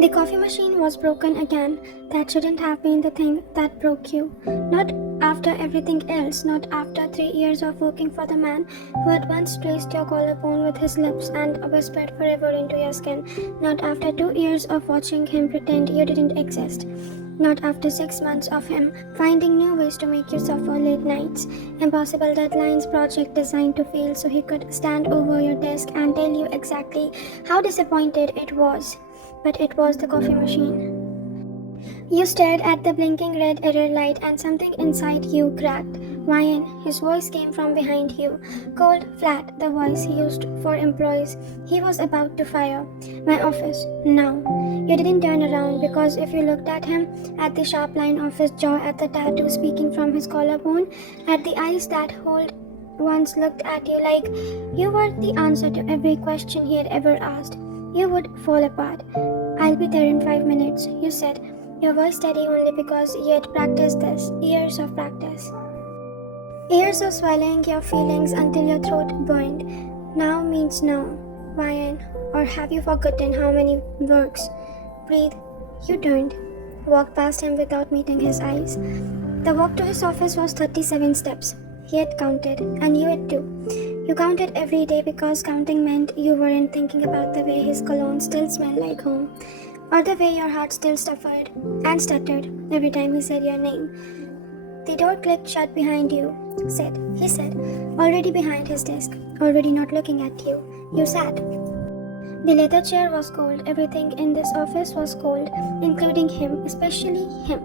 The coffee machine was broken again. That shouldn't have been the thing that broke you. Not after everything else, not after 3 years of working for the man who had once traced your collarbone with his lips and whispered forever into your skin. Not after 2 years of watching him pretend you didn't exist. Not after 6 months of him finding new ways to make you suffer late nights, impossible deadlines, project designed to fail so he could stand over your desk and tell you exactly how disappointed it was. But it was the coffee machine. You stared at the blinking red error light and something inside you cracked. Ryan, his voice came from behind you. Cold, flat, the voice he used for employees he was about to fire. My office, now. You didn't turn around because if you looked at him, at the sharp line of his jaw, at the tattoo speaking from his collarbone, at the eyes that hold once looked at you like you were the answer to every question he had ever asked, you would fall apart. I'll be there in 5 minutes, you said, your voice steady only because you had practiced this, years of practice. Years of swallowing your feelings until your throat burned. Now means now, Ryan. Or have you forgotten how many works? Breathe. You turned. Walked past him without meeting his eyes. The walk to his office was 37 steps. He had counted, and you had too. You counted every day because counting meant you weren't thinking about the way his cologne still smelled like home, or the way your heart still stuttered and stuttered every time he said your name. The door clicked shut behind you, he said, already behind his desk, already not looking at you. You sat. The leather chair was cold. Everything in this office was cold, including him, especially him.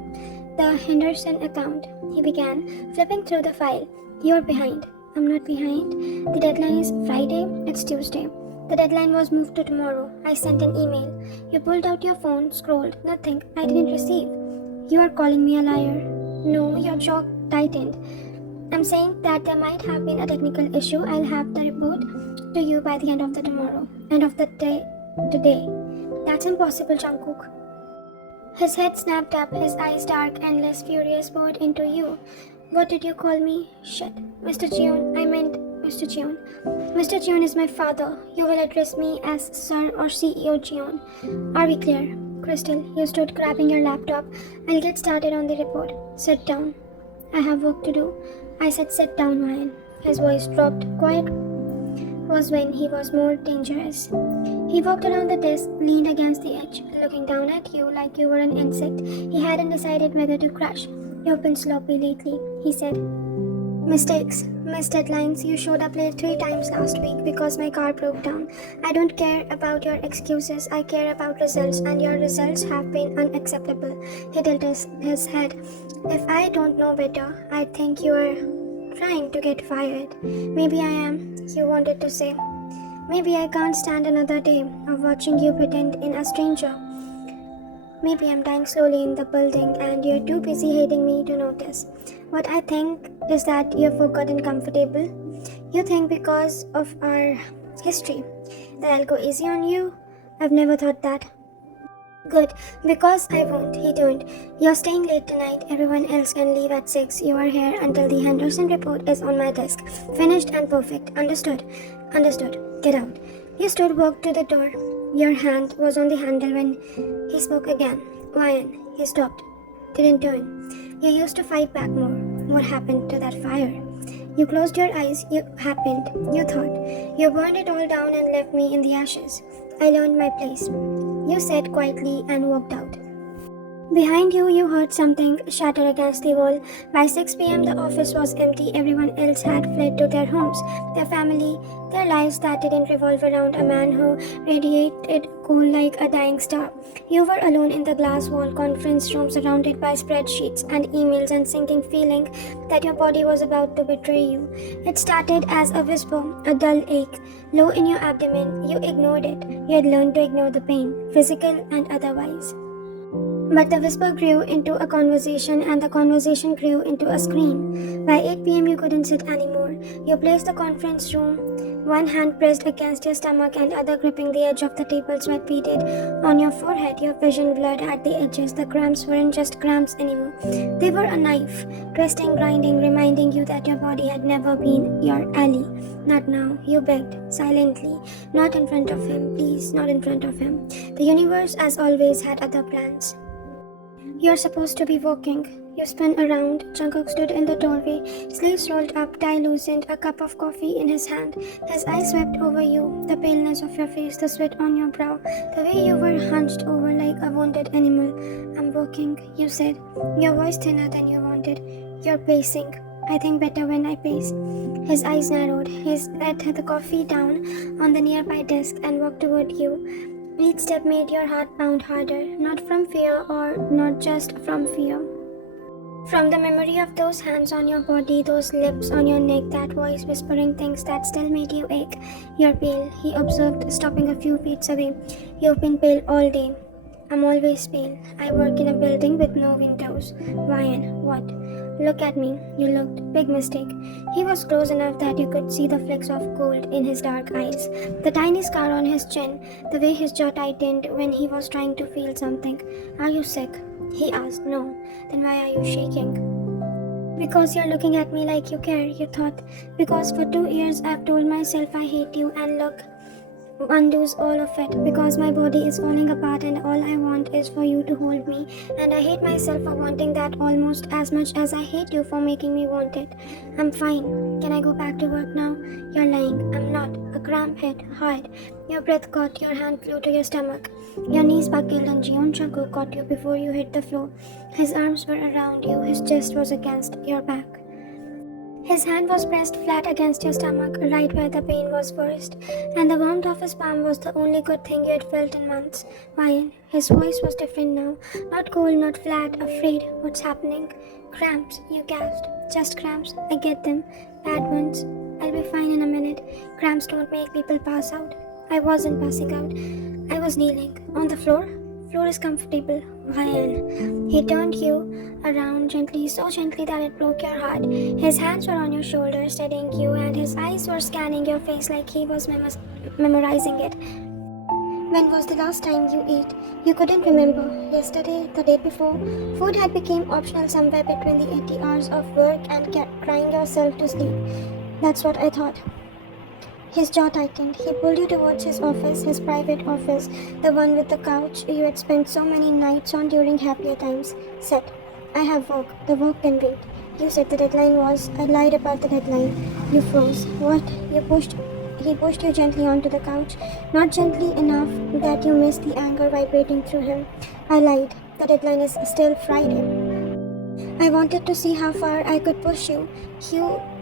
The Henderson account, he began, flipping through the file. You're behind. I'm not behind. The deadline is Friday. It's Tuesday. The deadline was moved to tomorrow. I sent an email. You pulled out your phone, scrolled. Nothing. I didn't receive. You are calling me a liar. No, your jaw tightened. I'm saying that there might have been a technical issue. I'll have the report to you by the end of the tomorrow. End of the day today. That's impossible, Jungkook. His head snapped up, his eyes dark, endless, furious, poured into you. What did you call me? Shit. Mr. Jeon, I meant Mr. Jeon. Mr. Jeon is my father. You will address me as Sir or CEO Jeon. Are we clear? Crystal, you stood grabbing your laptop. I'll get started on the report. Sit down. I have work to do. I said sit down, Ryan. His voice dropped. Quiet was when he was more dangerous. He walked around the desk, leaned against the edge, looking down at you like you were an insect he hadn't decided whether to crush. You've been sloppy lately, he said. Mistakes, missed deadlines. You showed up late 3 times last week because my car broke down. I don't care about your excuses. I care about results, and your results have been unacceptable. He tilted his head. If I don't know better, I think you are trying to get fired. Maybe I am, you wanted to say. Maybe I can't stand another day of watching you pretend in a stranger. Maybe I'm dying slowly in the building and you're too busy hating me to notice. What I think is that you've forgotten comfortable. You think because of our history that I'll go easy on you? I've never thought that. Good, because I won't, he turned. You're staying late tonight. Everyone else can leave at 6. You are here until the Henderson report is on my desk. Finished and perfect. Understood? Understood. Get out. You stood, walked to the door. Your hand was on the handle when he spoke again. Ryan, he stopped. Didn't turn. You used to fight back more. What happened to that fire? You closed your eyes. You thought. You burned it all down and left me in the ashes. I learned my place. You said quietly and walked out. Behind you, you heard something shatter against the wall. By 6 p.m., the office was empty. Everyone else had fled to their homes, their family, their lives that didn't revolve around a man who radiated cool like a dying star. You were alone in the glass wall conference room, surrounded by spreadsheets and emails, and sinking feeling that your body was about to betray you. It started as a whisper, a dull ache, low in your abdomen. You ignored it. You had learned to ignore the pain, physical and otherwise. But the whisper grew into a conversation, and the conversation grew into a scream. By 8 p.m. you couldn't sit anymore. You placed the conference room one hand pressed against your stomach and other gripping the edge of the table. Sweat beaded on your forehead, your vision blurred at the edges. The cramps weren't just cramps anymore. They were a knife, twisting, grinding, reminding you that your body had never been your ally. Not now, you begged, silently. Not in front of him, please, not in front of him. The universe, as always, had other plans. You're supposed to be walking. You spun around. Jungkook stood in the doorway, sleeves rolled up, tie loosened, a cup of coffee in his hand. His eyes swept over you, the paleness of your face, the sweat on your brow, the way you were hunched over like a wounded animal. I'm walking, you said, your voice thinner than you wanted. You're pacing. I think better when I pace. His eyes narrowed. He set the coffee down on the nearby desk and walked toward you. Each step made your heart pound harder, not from fear or not just from fear. From the memory of those hands on your body, those lips on your neck, that voice whispering things that still made you ache. You're pale, he observed, stopping a few feet away. You've been pale all day. I'm always pale. I work in a building with no windows. Ryan, what? Look at me. You looked. Big mistake. He was close enough that you could see the flecks of gold in his dark eyes. The tiny scar on his chin, the way his jaw tightened when he was trying to feel something. Are you sick? He asked. No. Then why are you shaking? Because you're looking at me like you care, you thought. Because for 2 years I've told myself I hate you, and look, undoes all of it. Because my body is falling apart and all I want is for you to hold me, and I hate myself for wanting that almost as much as I hate you for making me want it. I'm fine. Can I go back to work now? You're lying. I'm not. A cramp hit hard. Your breath caught, your hand flew to your stomach. Your knees buckled and Jeon Changko caught you before you hit the floor. His arms were around you, his chest was against your back. His hand was pressed flat against your stomach, right where the pain was worst, and the warmth of his palm was the only good thing you had felt in months. Ryan, his voice was different now. Not cold, not flat, afraid. What's happening? Cramps, you gasped. Just cramps. I get them. Bad ones. I'll be fine in a minute. Cramps don't make people pass out. I wasn't passing out. I was kneeling. On the floor? Floor is comfortable. Ryan. He turned you around gently, so gently that it broke your heart. His hands were on your shoulders, steadying you, and his eyes were scanning your face like he was memorizing it. When was the last time you ate? You couldn't remember. Yesterday, the day before? Food had become optional somewhere between the 80 hours of work and crying yourself to sleep. That's what I thought. His jaw tightened. He pulled you towards his office, his private office, the one with the couch you had spent so many nights on during happier times. Said, I have work. The work can wait. You said the deadline was. I lied about the deadline. You froze. What? He pushed you gently onto the couch, not gently enough that you missed the anger vibrating through him. I lied. The deadline is still Friday. I wanted to see how far I could push you.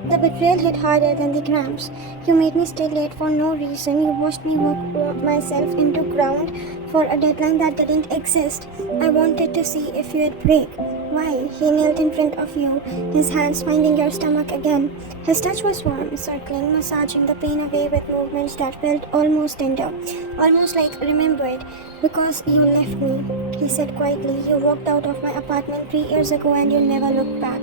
The betrayal hit harder than the cramps. You made me stay late for no reason. You watched me work myself into ground for a deadline that didn't exist. I wanted to see if you'd break. Why? He knelt in front of you, his hands finding your stomach again. His touch was warm, circling, massaging the pain away with movements that felt almost tender, almost like remember it, because you left me. He said quietly, you walked out of my apartment 3 years ago and you never looked back.